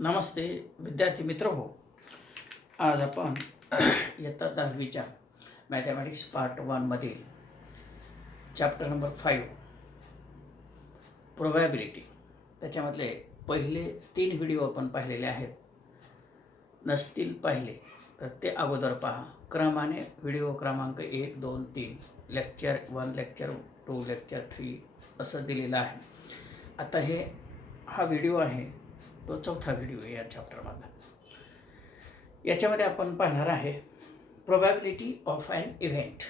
नमस्ते विद्यार्थी मित्र हो. आज आपण इयत्ता 10वीच्या मॅथमॅटिक्स पार्ट 1 मधील चॅप्टर नंबर 5 प्रोबॅबिलिटी त्याच्यामधले पहिले 3 व्हिडिओ आपण पाहिलेले आहेत. नसतील पाहिले तर ते अगोदर पहा. क्रमाने व्हिडिओ क्रमांक 1, 2, 3, लेक्चर 1, लेक्चर 2, लेक्चर 3 असं दिलेलं आहे. आता हा व्हिडिओ आहे तो चौथा व्हिडिओ आहे या चॅप्टरमधला. याच्यामध्ये आपण पाहणार आहे probability of an event.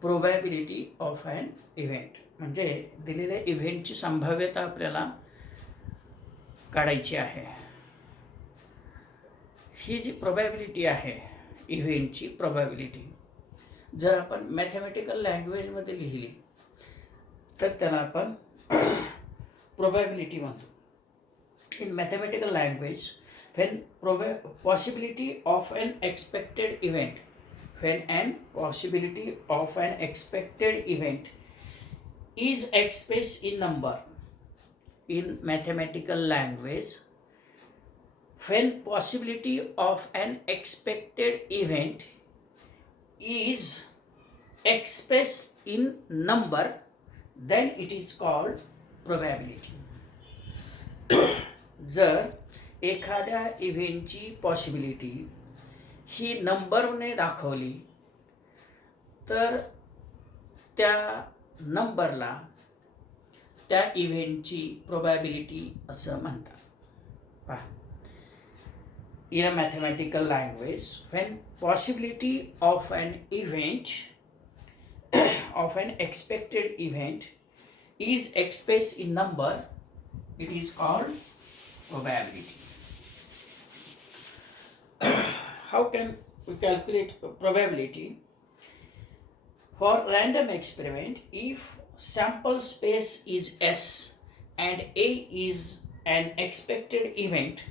Probability of an event म्हणजे दिलेल्या इव्हेंटची संभाव्यता आपल्याला काढायची आहे. ही जी प्रोबॅबिलिटी आहे इव्हेंटची प्रोबॅबिलिटी जर आपण मॅथमॅटिकल लँग्वेजमध्ये लिहिली तर त्याला आपण प्रोबॅबिलिटी म्हणतो. In mathematical language, when possibility of an expected event, when an possibility of an expected event is expressed in number, in mathematical language, when possibility of an expected event is expressed in number, then it is called probability. जर एखाद्या इव्हेंटची possibility ही नंबरने दाखवली तर त्या नंबरला त्या इव्हेंटची प्रोबॅबिलिटी असं म्हणतात. पहा, in a mathematical language when possibility of an event of an expected event is expressed in number, it is called probability. How can we calculate probability? For random experiment, if sample space is S and A is an expected event,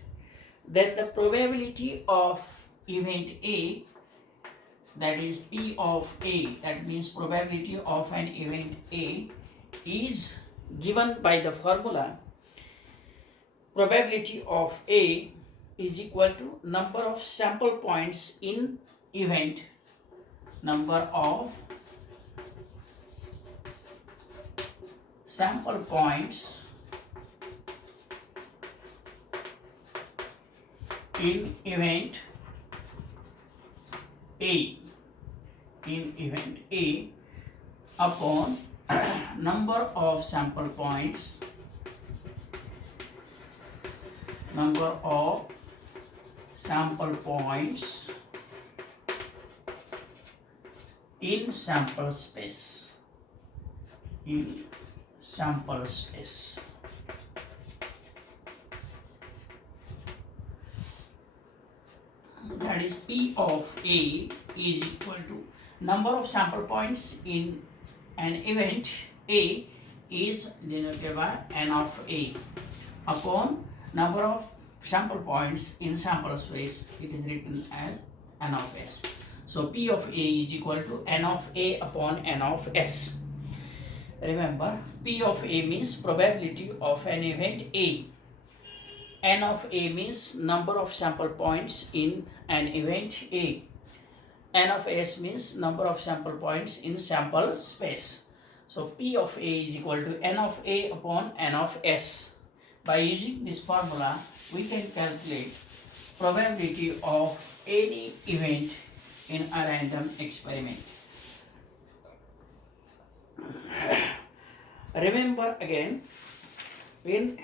then the probability of event A, that is P of A, that means probability of an event A, is given by the formula probability of A is equal to number of sample points in event, number of sample points in event A, in event A upon number of sample points, number of sample points in sample space, in sample space. That is P of A is equal to number of sample points in an event A is denoted by n of A upon number of sample points in sample space, it is written as n of S. So P of A is equal to n of A upon n of S. Remember, P of A means probability of an event A. N of A means number of sample points in an event A. N of S means number of sample points in sample space. So P of A is equal to n of A upon n of S. By using this formula, we can calculate probability of any event in a random experiment. Remember again, when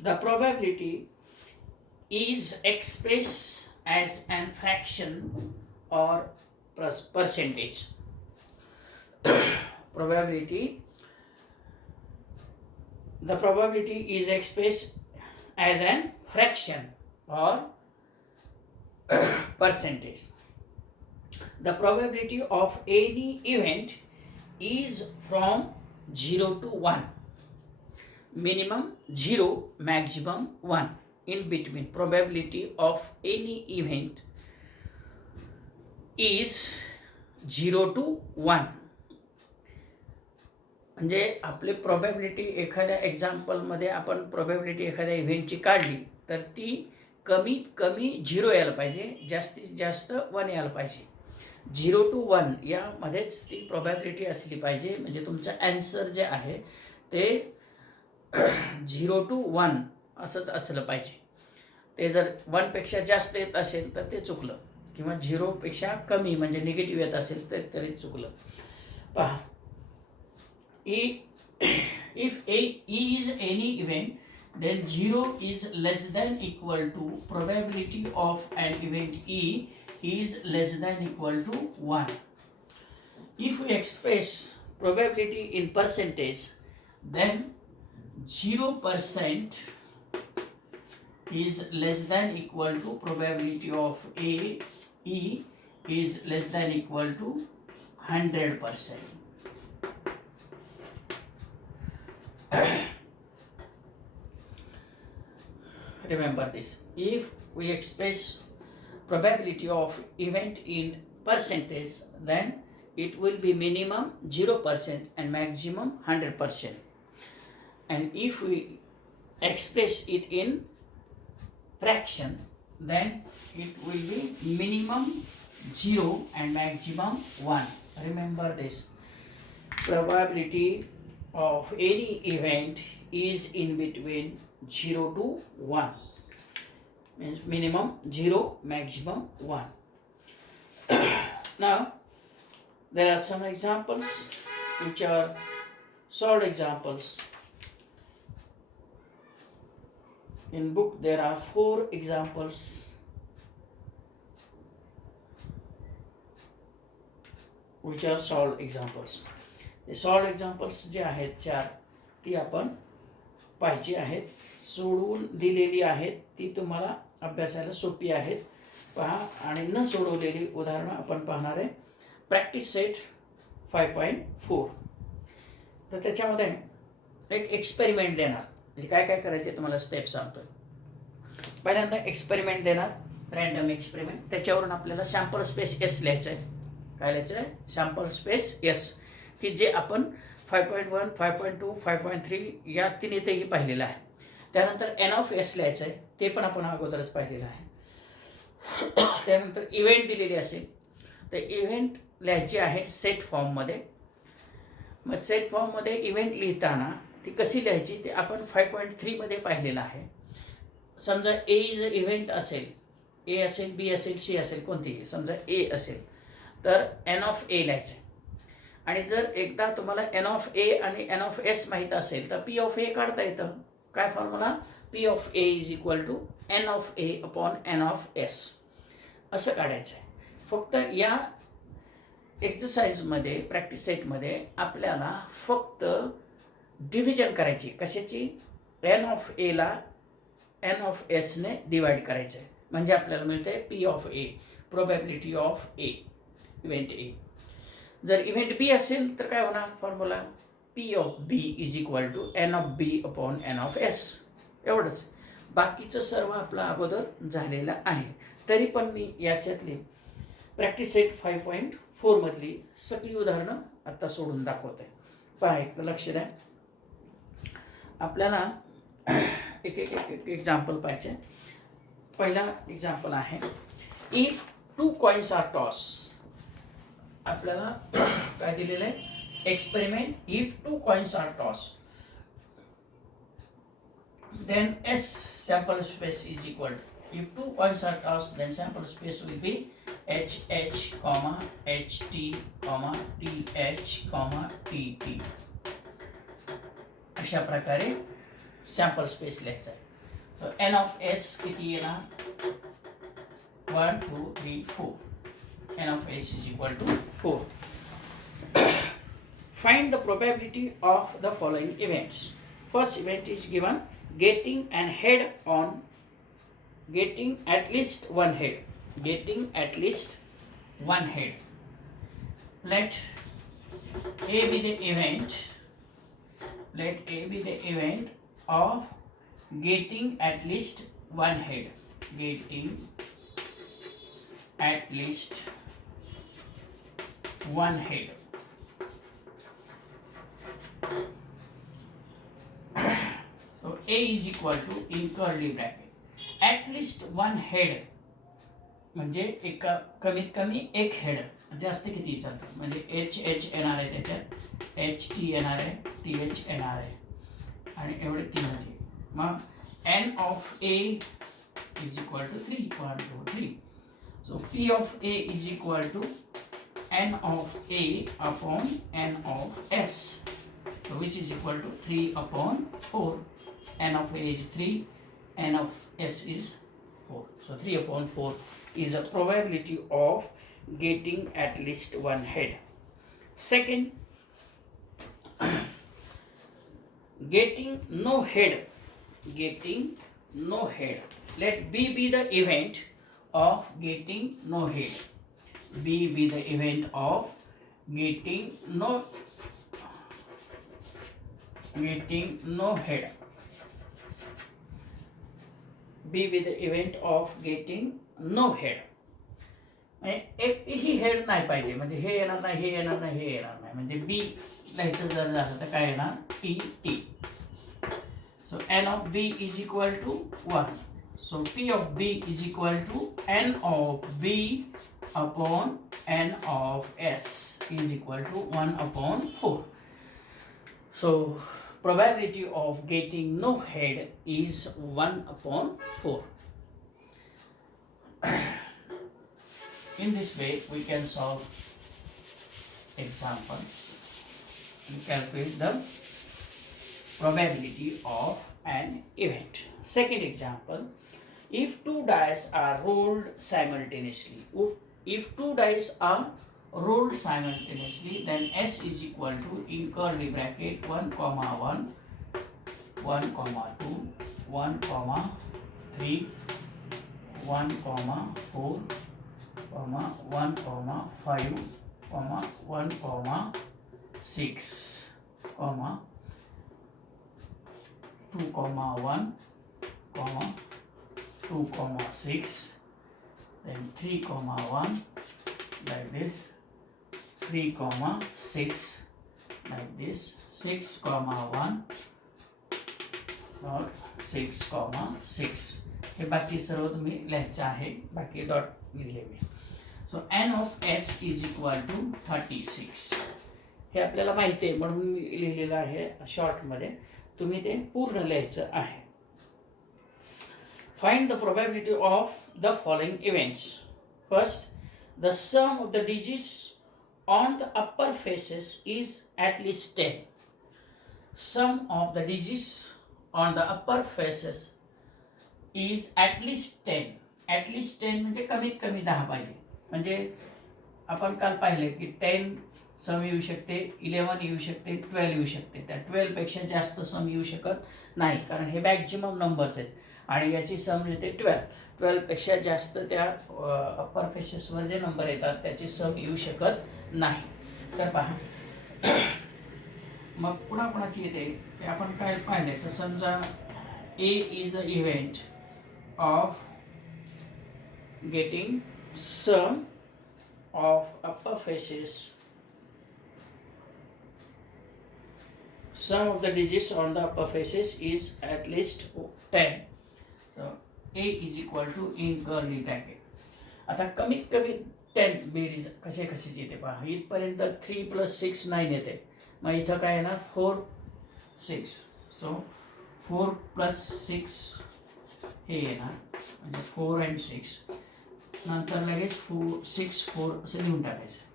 the probability is expressed as a fraction or percentage. The probability is expressed as a fraction or percentage. The probability of any event is from 0 to 1. Minimum 0, maximum 1. In between, probability of any event is 0 to 1. म्हणजे आपली probability एखाद्या एक्झाम्पलमध्ये आपण probability एखाद्या इव्हेंटची काढली तर ती कमीत कमी 0 यायला पाहिजे, जास्तीत जास्त 1 यायला पाहिजे. 0 to 1 यामध्येच ती प्रोबॅबिलिटी असली पाहिजे. म्हणजे तुमचं ॲन्सर जे आहे ते 0 to 1 असंच असलं पाहिजे. ते जर 1पेक्षा जास्त येत असेल तर ते चुकलं, किंवा 0पेक्षा कमी म्हणजे निगेटिव्ह येत असेल तर तरी चुकलं. पहा, if E is any event, then 0 is less than equal to probability of an event E is less than equal to 1. If we express probability in percentage, then 0% is less than equal to probability of E is less than equal to 100%. Remember this. If we express probability of event in percentage, then it will be minimum 0% and maximum 100%. And if we express it in fraction, then it will be minimum 0 and maximum 1. Remember this. Probability of any event is in between 0 to 1, means minimum 0, maximum 1. Now there are some examples which are solved examples. In book there are 4 examples which are solved examples. ते solved examples जे आहेत 4 ती आपण पाहिजे आहेत. सोडवून दिलेली आहेत ती तुम्हाला अभ्यासाला सोपी आहेत. पहा, आणि न सोडवलेली उदाहरणं आपण पाहणार आहे. Practice set 5.4. तर त्याच्यामध्ये एक एक्सपेरिमेंट देणार. म्हणजे काय काय करायचे तुम्हाला स्टेप सांगतो. पहिल्यांदा एक्सपेरिमेंट देणार, रँडम एक्सपेरिमेंट. त्याच्यावरून आपल्याला सॅम्पल स्पेस एस लिहायचं आहे. काय लिहायचं आहे? सॅम्पल स्पेस एस, की जे आपण 5.1, 5.2, 5.3 या तिन्हीतही पाहिलेलं आहे. त्यानंतर एन ऑफ एस लिहायचं आहे, ते पण आपण अगोदरच पाहिलेलं आहे. त्यानंतर इव्हेंट दिलेली असेल तर इव्हेंट लिहायची आहे सेट फॉर्ममध्ये. मग सेट फॉर्ममध्ये इव्हेंट लिहिताना ती कशी लिहायची ते आपण 5.3 मध्ये पाहिलेलं आहे. समजा ए इज अ इव्हेंट असेल, ए असेल, बी असेल, सी असेल, कोणतीही. समजा ए असेल तर एन ऑफ ए लिहायचं आहे. आणि जर एकदा तुम्हाला एन ऑफ ए आणि एन ऑफ एस माहीत असेल तर पी ऑफ ए काढता येतं. काय formula? P of A is equal to N of A upon N of S, असं काढायचं आहे. फक्त या एक्सरसाइजमध्ये, प्रॅक्टिस सेटमध्ये आपल्याला फक्त डिव्हिजन करायची. कशाची? एन ऑफ एला एन ऑफ एसने डिवाइड करायचं आहे. म्हणजे आपल्याला मिळते P of A, probability of A, event A. जर इव्हेंट बी असेल तर काय होणार formula? P of B is equal to N of B upon N of S. एवढंच. बाकीचं सर्व आपलं अगोदर झालेलं आहे. तरी पण मी याच्यातली प्रॅक्टिस सेट 5.4 मधली सगळी उदाहरणं आत्ता सोडून दाखवत आहे. पहा, एक लक्ष द्या. आपल्याला एक एक एक एक्झाम्पल पाहिजे. पहिला एक्झाम्पल आहे, इफ 2 कॉइन्स आर टॉस. आपल्याला काय दिलेलं आहे? Experiment. If 2 coins are toss, then S sample space is equal to, if 2 coins are tossed, then sample space will be HH, HT, TH, TT. अशा प्रकारे sample space लिहायचा आहे. तर n of S किती येणार? 1, 2, 3, 4. N of S is equal to 4. Find the probability of the following events. First event is given, getting at least one head. Getting at least one head. Let A be the event. Let A be the event of getting at least one head. Getting at least one head. So A is equal to, in curly bracket, at least one head म्हणजे कमीत कमी एक head, जास्त किती चालतं म्हणजे H येणार आहे, त्याच्यात एच टी येणार आहे, टी एच येणार आहे आणि एवढे तीनच. मग N of A is equal to 3, 1 2 3. So P of A is equal to n of A upon n of S, so which is equal to 3 upon 4. N of A is 3, n of S is 4. So 3 upon 4 is a probability of getting at least one head. Second, getting no head. Getting no head. Let B be the event of getting no head. B be the event of getting no head. B be the event of getting no head. एकही head नाही पाहिजे, म्हणजे हे येणार नाही, हे येणार नाही, हे येणार नाही, म्हणजे बी लिहायचं जर झालं तर काय येणार, T T. So N of B is equal to 1. So P of B is equal to n of B upon n of S is equal to 1 upon 4. So probability of getting no head is 1 upon 4. In this way we can solve examples and calculate the probability of an event. Second example, if two dice are rolled simultaneously, if two dice are rolled simultaneously, then S is equal to, in curly bracket, 1 comma 1, 1 comma 2, 1 comma 3, 1 comma 4, comma 1 comma 5, comma 1 comma 6, comma 2 comma 1, comma 2 comma 6, then 3 comma 1, like this, 3 comma 6, like this, 6 comma 1, dot 6 comma 6. हे बाकी सर्व तुम्ही लिहायचं आहे, बाकी dot लिहिले मी. So N of S is equal to 36. हे आपल्याला माहिती आहे म्हणून मी लिहिलेलं आहे शॉर्टमध्ये, तुम्ही ते पूर्ण लिहायचं आहे. Find the probability of the following events. First, the sum of the digits on the upper faces is at least 10. Sum of the digits on the upper faces is at least 10. At least 10 म्हणजे कमीत कमी 10 पाहिजे. म्हणजे आपण काल पाहिले की 10 सम येऊ शकते, 11 येऊ शकते, 12 येऊ शकते. त्या 12 पेक्षा जास्त सम येऊ शकत नाही, कारण हे मॅक्झिमम नंबर्स आहेत आणि याची सम येते 12. 12 पेक्षा जास्त त्या अप्पर फेसेसवर जे नंबर येतात त्याची सम येऊ शकत नाही. तर पहा मग पुन्हा कुणाची येते ते आपण काय पाहिले, तर समजा A is the event of getting sum of upper faces, sum of the digits on the upper faces is at least 10. So A is equal to, in curly bracket. आता कमीत कमी 10 बेरीज कसे कशाची येते पहा. इथपर्यंत 3 + 6 9 येते. मग इथं काय येणार 4 6. सो 4 + 6 हे येणार म्हणजे 4 and 6. नंतर लगेच 6 4 असं लिहून टाकायचं.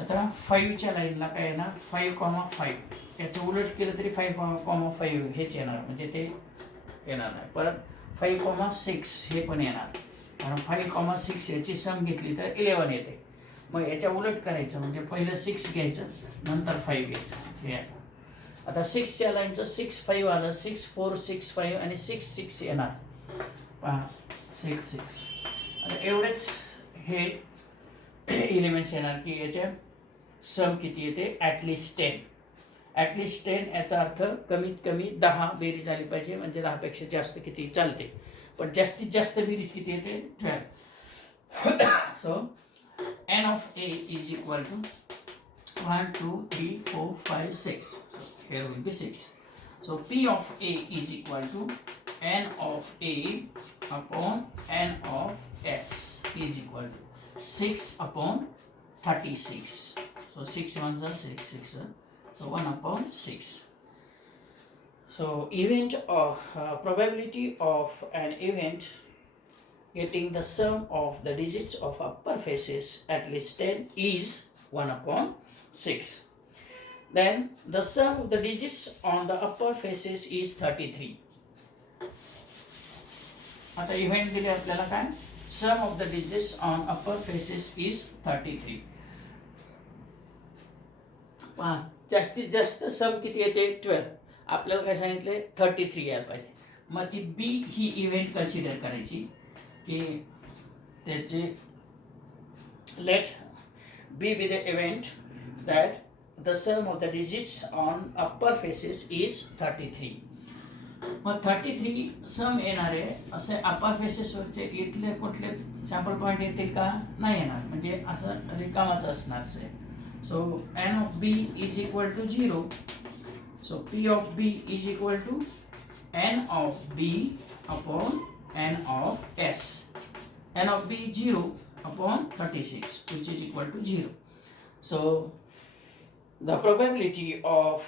आता 5च्या लाईनला काय येणार 5,5. याचं उलट केलं तरी 5,5 हेच येणार, म्हणजे ते येणार नाही. परत 5,6 हे पण येणार, कारण 5,6 याची सम घेतली तर 11 येते. मग याच्या उलट करायचं, म्हणजे पहिलं 6 घ्यायचं नंतर 5 घ्यायचं. हे आता 6च्या लाईनचं 6 5 आलं, 6 4 6 5 आणि 6 6 येणार. पहा 6 6. आता एवढेच हे एलिमेंट्स येणार की याच्या सम किती येते ॲटलिस्ट 10. ॲटलिस्ट 10 याचा अर्थ कमीत कमी 10 बेरीज झाली पाहिजे, म्हणजे 10 पेक्षा जास्त किती चालते, पण जास्तीत जास्त बेरीज किती येते 12. So N of A is equal to 1 2 3 4 5 6. So here will be 6. So P of A is equal to n of A upon n of S is equal to 6 upon 36. So 6 ones are 6, 6 are, so 1 upon 6. So probability of an event getting the sum of the digits of upper faces at least 10 is 1 upon 6. Then the sum of the digits on the upper faces is 33. आता event दिले आपल्याला काय, sum of the digits on upper faces is 33. जास्तीत जास्त सम किती येते 12. आपल्याला काय सांगितले 33 यायला पाहिजे. मग ती बी ही इव्हेंट कन्सिडर करायची की त्याचे let B be the event that the sum of the digits on upper faces is 33. मग 33 सम येणारे असे अपर फेसेसवरचे इथले कुठले सॅम्पल पॉईंट येतील का, नाही येणार, म्हणजे असं रिकामाच असणार से. So N of B is equal to 0. So P of B is equal to N of B upon N of S. N of B 0 upon 36 which is equal to 0. So the probability of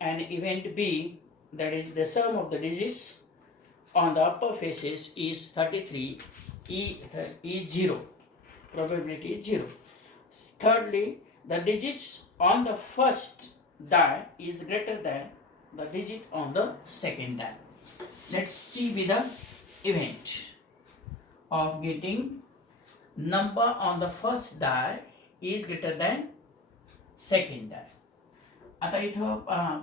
an event B, that is the sum of the digits on the upper faces, is 33. is 0. Probability is 0. Thirdly, the digits on the first die is greater than the digit on the second die. Let's see with the event of getting number on the first die is greater than second आहे. आता इथं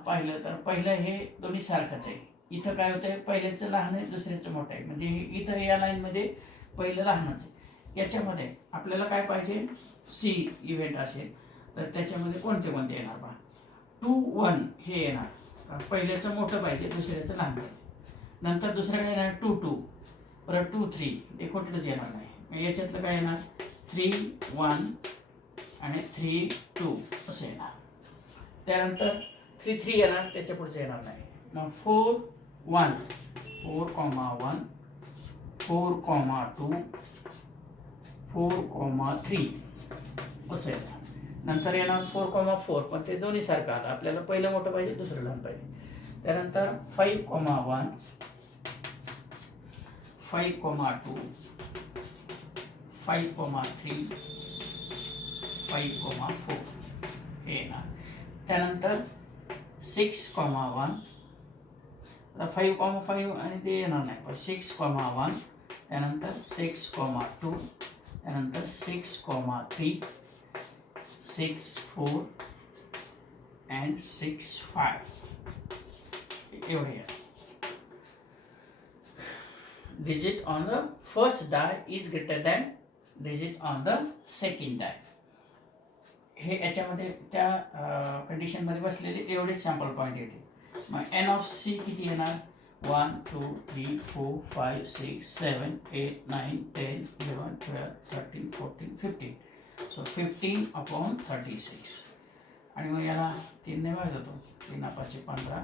पाहिलं तर पहिलं हे दोन्ही सारखंच आहे. इथं काय होतं आहे, पहिल्याचं लहान आहे, दुसऱ्याचं मोठं आहे, म्हणजे इथं या लाईनमध्ये पहिलं लहानच आहे. याच्यामध्ये आपल्याला काय पाहिजे, सी इव्हेंट असेल तर त्याच्यामध्ये कोणते कोणते येणार पहा. 2 1 हे येणार, पहिल्याचं मोठं पाहिजे, दुसऱ्याचं लहान पाहिजे. नंतर दुसऱ्याकडे येणार 2 2, परत 2 3, हे कुठलंच येणार नाही. याच्यातलं काय येणार 3 1 आणि 3 2 असं येणार. त्यानंतर 3 3 येणार, त्याच्या पुढचं येणार नाही. मग 4 1 4 1 4 2 4 3 असं येणार. नंतर येणार 4 4, पण ते दोन्ही सारखं आलं. आपल्याला पहिलं मोठं पाहिजे, दुसरं लहान पाहिजे. त्यानंतर 5 1 5 2 5 3 5 4 हे येणार. त्यानंतर 6 1, 5 5 आणि ते येणार नाही, पण 6 1, त्यानंतर 6 2, त्यानंतर 6 3 6 4 and 6 5 एवढे. Digit on the first die is greater than digit on the second die. हे याच्यामध्ये त्या कंडिशनमध्ये बसलेले एवढेच सॅम्पल पॉईंट येते. मग एन ऑफ सी किती येणार, 1 2 3 4 5 6 7 8 9 10 11 12 13 14 15. So 15 upon 36. आणि मग याला 3 ने भाग जातो, 3 5 15,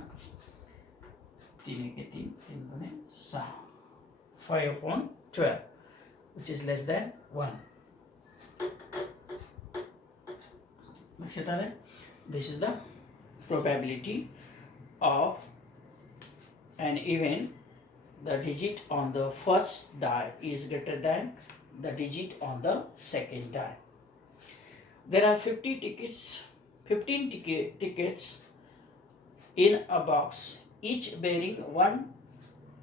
3 1 3 3 2 6, 5 upon 12 which is less than 1. This is the probability of an event. The digit on the first die is greater than the digit on the second die. There are 15 tickets in a box, each bearing one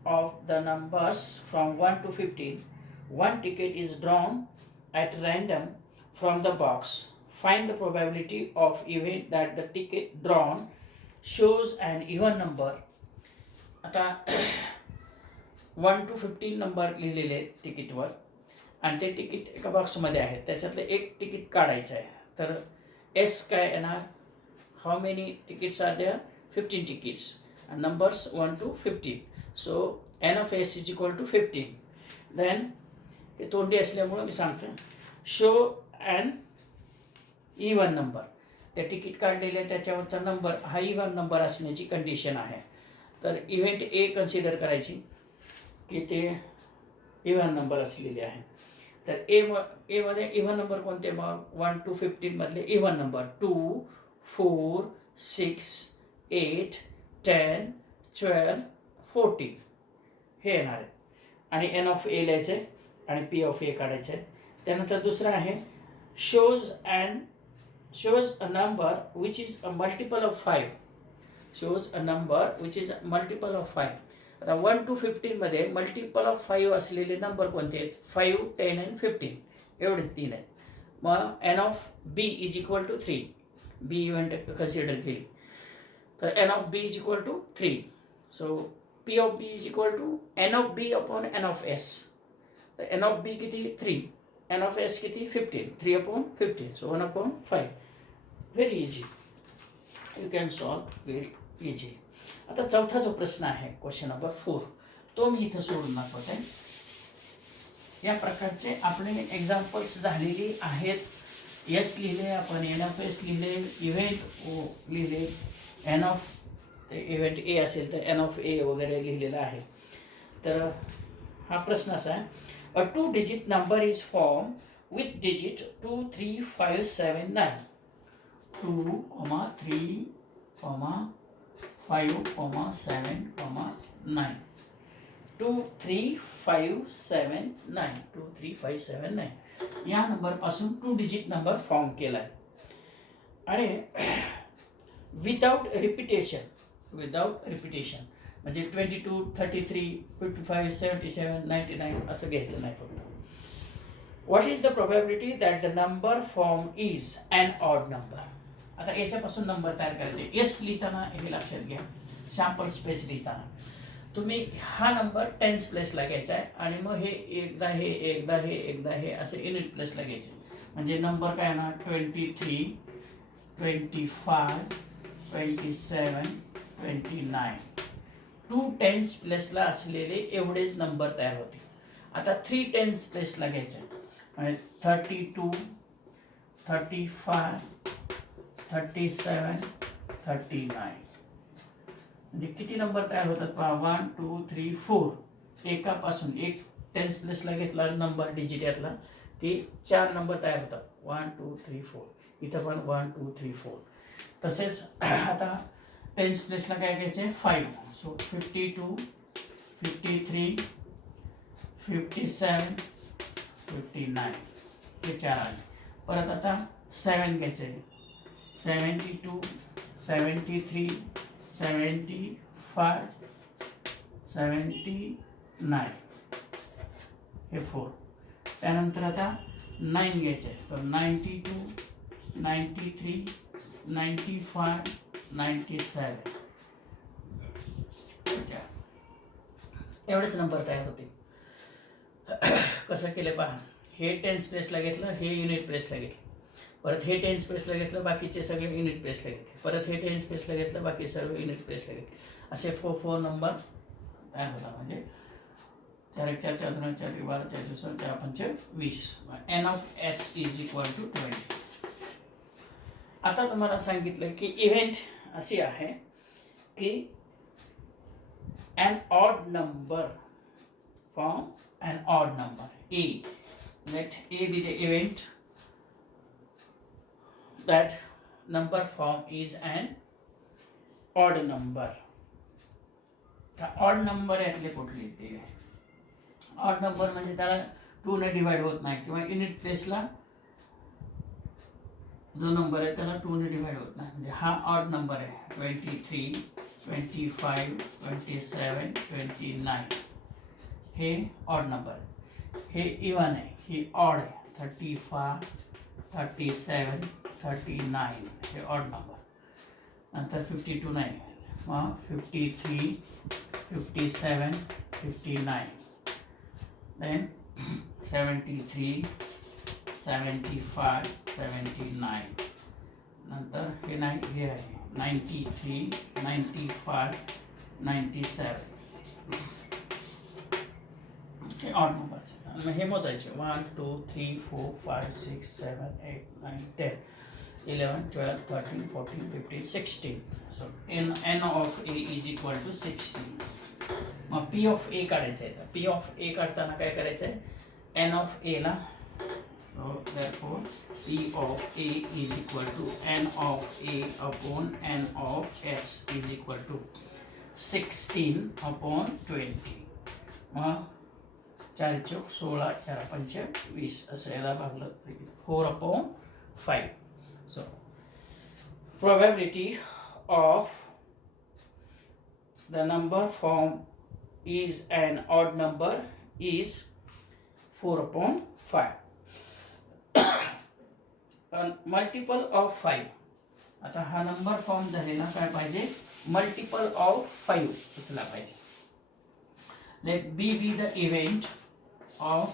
of the numbers from 1 to 15. One ticket is drawn at random from the box. Find the probability of event that the ticket drawn shows an even number. आता 1 to 15 number लिहिलेले आहेत तिकीटवर, आणि ते ticket एका बॉक्समध्ये आहे. त्याच्यातलं एक तिकीट काढायचं आहे. तर एस काय येणार, how many tickets are there, 15 tickets, numbers 1 to 15. So N of S is equal to 15. Then हे तोंडी असल्यामुळं मी सांगतो, शो अँड इवन नंबर. त्या तिकीट काढलेल्या त्याच्यावरचा नंबर हा इवन नंबर असण्याची कंडिशन आहे. तर इव्हेंट ए कन्सिडर करायची की ते इव्हन नंबर असलेले आहे. तर एमध्ये इव्हन नंबर कोणते मग 1 to 15 मधले इव्हन नंबर 2, 4, 6, 8, 10, 12, 14 हे येणार आहे. आणि एन ऑफ ए लिहायचे आणि पी ऑफ ए काढायचे. त्यानंतर दुसरं आहे shows a number which is a multiple of 5. shows a number which is a multiple of 5. आता 1 to 15 मध्ये मल्टिपल ऑफ 5 असलेले नंबर कोणते आहेत? 5, 10 आणि 15 एवढे 3 आहेत. मग N of B is equal to 3. B event consider केली तर n of B is equal to 3. So P of B is equal to N of B upon N of S. तर एन ऑफ बी किती? 3. N of S किती? 15. 3 upon 15. So 1 upon 5. Very easy. You can solve very easy. आता चौथा जो प्रश्न आहे question number 4 तो मी इथं सोडून दाखवत आहे. या प्रकारचे आपले एक्झाम्पल्स झालेली आहेत. एस लिहिले आपण, एन ऑफ एस लिहिले, इव्हेंट ओ लिहिले, एन ऑफ ते इव्हेंट ए असेल तर एन ऑफ ए वगैरे लिहिलेलं आहे. तर हा प्रश्न असा आहे, अ 2 digit number is formed with digit 2, 3, 5, 7, 9. 2, 3, 5, 7, 9. 2, 3, 5, 7, 9. 2, 3, 5, 7, 9 या नंबरपासून 2 digit नंबर फॉर्म केला आहे. आणि विदाउट रिपिटेशन म्हणजे 22, 33, 55, 77, 99 असं घ्यायचं नाही फक्त. What is the probability that the number form is an odd number. आता याच्यापासून नंबर तयार करायचे. एस लिहिताना हे लक्षात घ्या, सॅम्पल स्पेस लिहिताना तुम्ही हा नंबर टेन्स प्लेसला घ्यायचा आहे आणि मग हे एकदा हे असे युनिट प्लेसला घ्यायचे. म्हणजे नंबर काय ना 23, 25, 27, 29. 2 टेन्स प्लेसला असलेले एवढेच नंबर तयार होते. आता 3 टेन्स प्लेसला घ्यायचे म्हणजे 32, 35, 37, 39. म्हणजे किती नंबर तयार होतात पहा, 1, 2, 3, 4. एकापासून एक टेन्स प्लेसला घेतला नंबर डिजिट यातला की 4 नंबर तयार होतात. 1, 2, 3, 4. इथं पण 1, 2, 3, 4. तसेच आता टेन्स प्लेसला काय घ्यायचे? 5. सो 52, 53, 57, 59 हे 4 आले. परत आता 7 घ्यायचे. 72, 73, 75, 79 हे 4. त्यानंतर आता 9 घ्यायचे. तर 92, 93, 95, 97 एवढेच नंबर तयार होते. कसं केलं पहा, हे टेन्स प्लेसला घेतलं, हे युनिट प्लेसला घेतलं, परत हे टेन्स प्लेसला घेतलं, बाकीचे सगळे युनिट प्लेसला घेतले, परत हे टेन्स प्लेसला घेतलं, बाकी सर्व युनिट प्लेसला घेतले. असे 4 नंबर तयार होतात. म्हणजे 4, 1, 4, 4, 2, 4, 3, 12, 4, 4, 4, 5, 20. N of S is equal to 20. आता तुम्हाला सांगितलं की इव्हेंट अशी आहे की an odd number from an odd number A. Let A be the event that number form is an odd number. The odd number यातले कुठले ते odd number म्हणजे त्याला 2 ने डिवाइड होत नाही किंवा युनिट प्लेसला जो नंबर आहे त्याला 2 ने डिवाइड होत नाही. म्हणजे हा ऑड नंबर आहे. 23, 25, 27, 29 हे ऑड नंबर आहे. हे इवन आहे, हे ऑड आहे. 35, 37, 39 हे ऑड नंबर. नंतर 52 नाही, मग 53, 57, 59. देन 73, 75, 79. नंतर हे नाही, हे आहे 93, 95, 97 हे ऑड नंबर. हे मोजायचे 1, 2, 3, 4, 5, 6, 7, 8, 9, 10. 11, 12, 13, 14, 15, 16. So n of a is equal to 16. मग p of a काढायचं आहे. p of a काढताना काय करायचं आहे, n of a ला, so therefore p of a is equal to n of a upon n of s is equal to 16 upon 20. मग 4 चौक 16, 4 पंच 20 असं याला भागलं 4 upon 5. So probability of the number form is an odd number is 4 upon 5. Multiple of 5. आता हा number form झालेला काय पाहिजे, multiple of 5 असला पाहिजे. Let B be the event of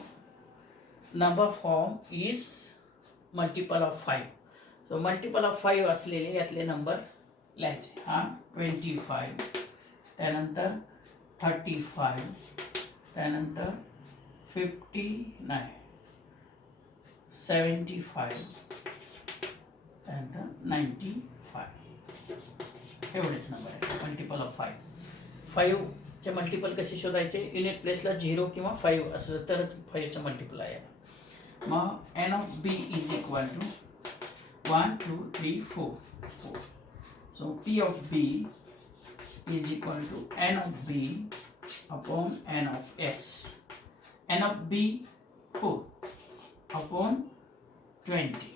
number form is multiple of 5. So multiple of 5 असलेले यातले number लिहायचे. हा 25, त्यानंतर 35, त्यानंतर 59, 75, त्यानंतर 95. एवढेच नंबर आहे मल्टिपल ऑफ 5. 5 चे मल्टिपल कसे शोधायचे, युनिट प्लेसला 0 किंवा 5 असं तरच 5 चे मल्टिपल आहे. मग n of b is equal to 1, 2, 3, 4. So p of b is equal to n of b upon n of s. n of b 4 upon 20.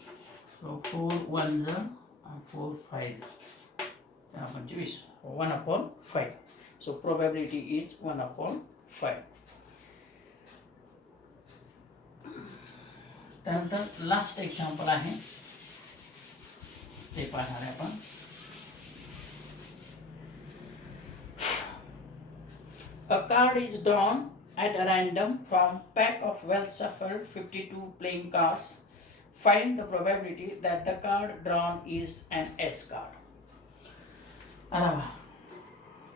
So 4 1s and 4 5s. 1 upon 5. So probability is 1 upon 5. त्यानंतर last example आहे ते पाहणार आहे आपण. A card is drawn at a random from pack of well shuffled 52 playing cards. Find the probability that the card drawn is an S card.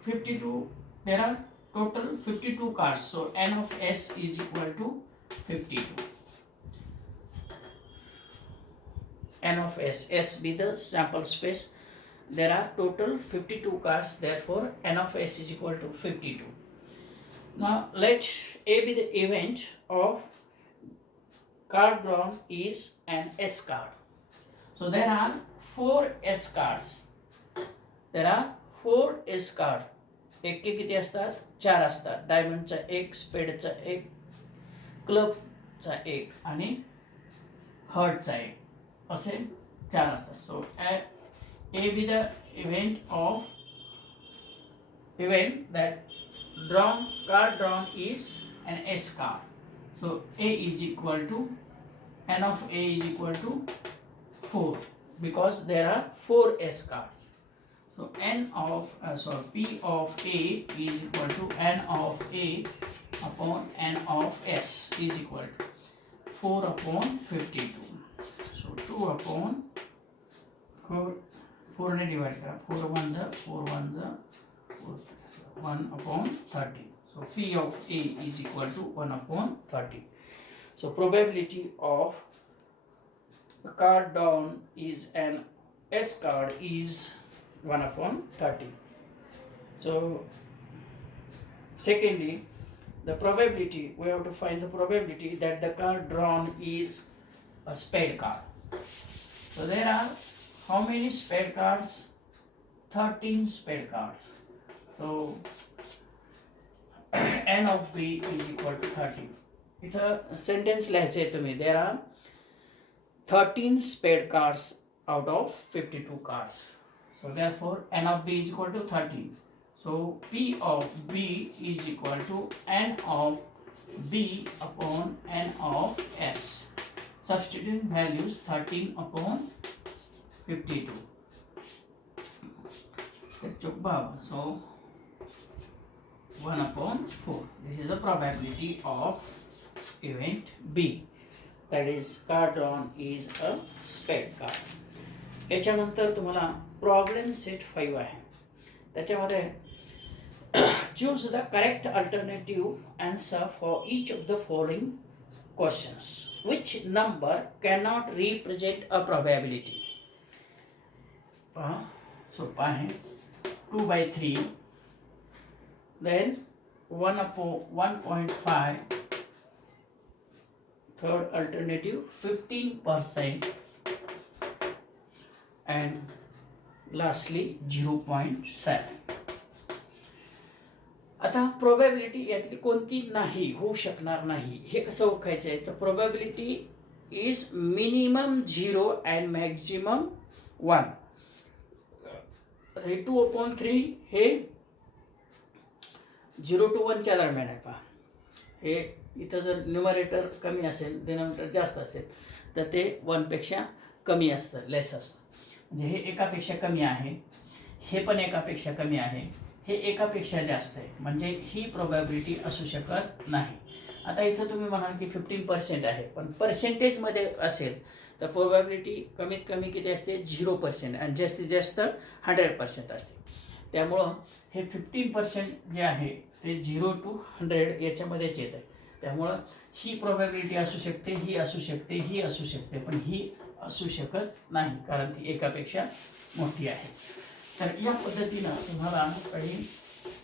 52, there are total 52 cards, so n of s is equal to 52. n of s be the sample space. There are total 52 cards, therefore n of s is equal to 52. Now let A be the event of card drawn is an S card. So there are 4 S cards. There are 4 S card. एक के किती असतात, 4 असतात. डायमंडचा 1, स्पेडचा 1, क्लबचा 1 आणि हर्टचा 1 असे 4 असतात. So A be the event that card drawn is an S card. So A is equal to n of A is equal to 4 because there are 4 S cards. So P of A is equal to n of A upon n of S is equal to 4 upon 52. So 2 upon 4 ने divide करा. 4 1s 4 1s 1 upon 30. So P of A is equal to 1 upon 30. So probability of the card drawn is an S card is 1 upon 30. So secondly, the probability, we have to find the probability that the card drawn is a spade card. So there are how many spade cards? 13 spade cards. So n of b is equal to 30. इथं sentence लिहायचे तुम्ही. There are 13 spade cards out of 52 cards. So therefore n of b is equal to 13. So p of b is equal to n of b upon n of s. Substituting values 13 upon 52. So 1 upon 4. This is the probability of event B. That is card drawn is a spade card. याच्यानंतर तुम्हाला problem set 5 आहे. त्याच्यामध्ये choose the correct alternative answer for each of the following questions. Which number cannot represent a probability? पहा सोपा आहे. 2/3 then 1/1.5 third alternative 15% and lastly 0.7. आता probability यातली कोणती नाही होऊ शकणार नाही हे कसं ओळखायचं आहे तर probability is minimum 0 and maximum 1. हे 2/3 हे 0 to 1 च्या दरम्यान आहे पहा. हे इथं जर न्यूमरेटर कमी असेल डिनॉमिनेटर जास्त असेल तर ते 1 पेक्षा कमी असतं, लेस असतं. म्हणजे हे एकापेक्षा कमी आहे, हे पण एकापेक्षा कमी आहे, हे एकापेक्षा जास्त आहे, म्हणजे ही प्रोबॅबिलिटी असू शकत नाही. आता इथं तुम्ही म्हणाल की 15% आहे, पण पर्सेंटेजमध्ये असेल तर प्रोबॅबिलिटी कमीत कमी किती असते 0% आणि जास्तीत जास्त 100% असते. त्यामुळं हे 15% जे आहे ते 0 to 100 याच्यामध्येच येत आहे. त्यामुळं ही प्रोबॅबिलिटी असू शकते, ही असू शकते, ही असू शकते, पण ही असू शकत नाही कारण ती एकापेक्षा मोठी आहे. तर या पद्धतीनं तुम्हाला काही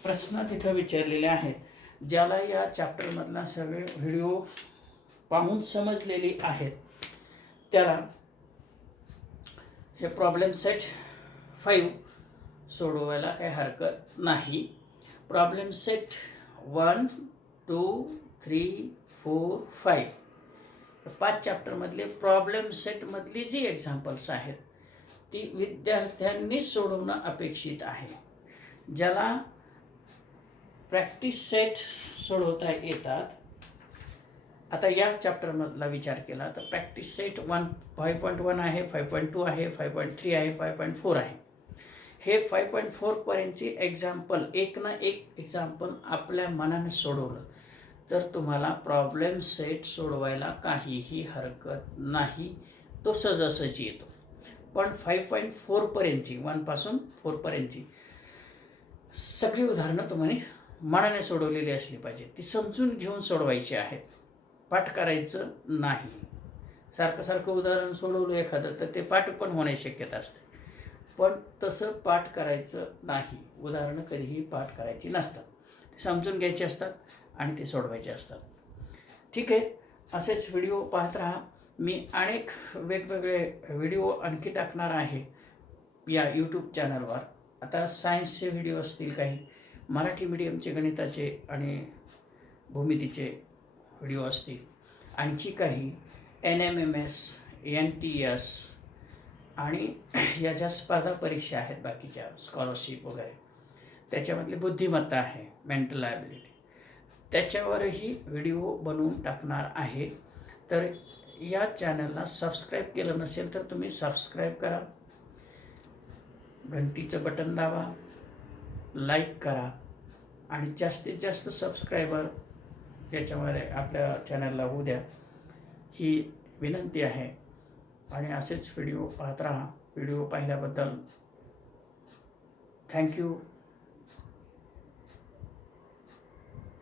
प्रश्न तिथं विचारलेले आहेत ज्याला या चॅप्टरमधला सगळे व्हिडिओ पाहून समजलेली आहेत त्याला हे प्रॉब्लेम सेट 5 सोडवायला काही हरकत नाही. प्रॉब्लेम सेट 1, 2, 3, 4, 5 5 चॅप्टरमधले प्रॉब्लेम सेटमधली जी एक्झाम्पल्स आहेत ती विद्यार्थ्यांनी सोडवणं अपेक्षित आहे. ज्याला प्रॅक्टिस सेट सोडवता येतात, आता या चॅप्टरमधला विचार केला तर प्रॅक्टिस सेट 5.1 आहे, 5.2 आहे, 5.3 आहे, 5.4 आहे. हे 5.4 पर्यंतची एक्झाम्पल एक ना एक एक्झाम्पल आपल्या मनाने सोडवलं तर तुम्हाला प्रॉब्लेम सेट सोडवायला काहीही हरकत नाही, तो सहजासहजी येतो. पण 5.4 पर्यंतची 1 पासून 4 पर्यंतची सगळी उदाहरणं तुम्हाला मनाने सोडवलेली असली पाहिजे, ती समजून घेऊन सोडवायची आहेत, पाठ करायचं नाही. सारखं उदाहरण सोडवलं एखादं तर ते पाठ पण होण्याची शक्यता असते, पण तसं पाठ करायचं नाही. उदाहरणं कधीही पाठ करायची नसतात, ते समजून घ्यायची असतात आणि ते सोडवायचे असतात. ठीक आहे, असेच व्हिडिओ पाहत राहा. मी अनेक वेगवेगळे व्हिडिओ आणखी टाकणार आहे या यूट्यूब चॅनलवर. आता सायन्सचे व्हिडिओ असतील, काही मराठी मीडियमचे गणिताचे आणि भूमितीचे व्हिडिओ असतील, आणखी काही NMMS, NTS आणि या ज्या स्पर्धा परीक्षा आहेत बाकीच्या स्कॉलरशिप वगैरे त्याच्यामधली बुद्धिमत्ता आहे, मेंटल ॲबिलिटी, त्याच्यावरही व्हिडिओ बनवून टाकणार आहे. तर या चॅनलला सबस्क्राईब केलं नसेल तर तुम्ही सबस्क्राईब करा, घंटीचं बटन दाबा, लाईक करा आणि जास्तीत जास्त सबस्क्रायबर याच्यामध्ये आपल्या चॅनलला होऊ द्या, ही विनंती आहे. आणि असेच व्हिडिओ पाहत राहा. व्हिडिओ पाहिल्याबद्दल थँक्यू.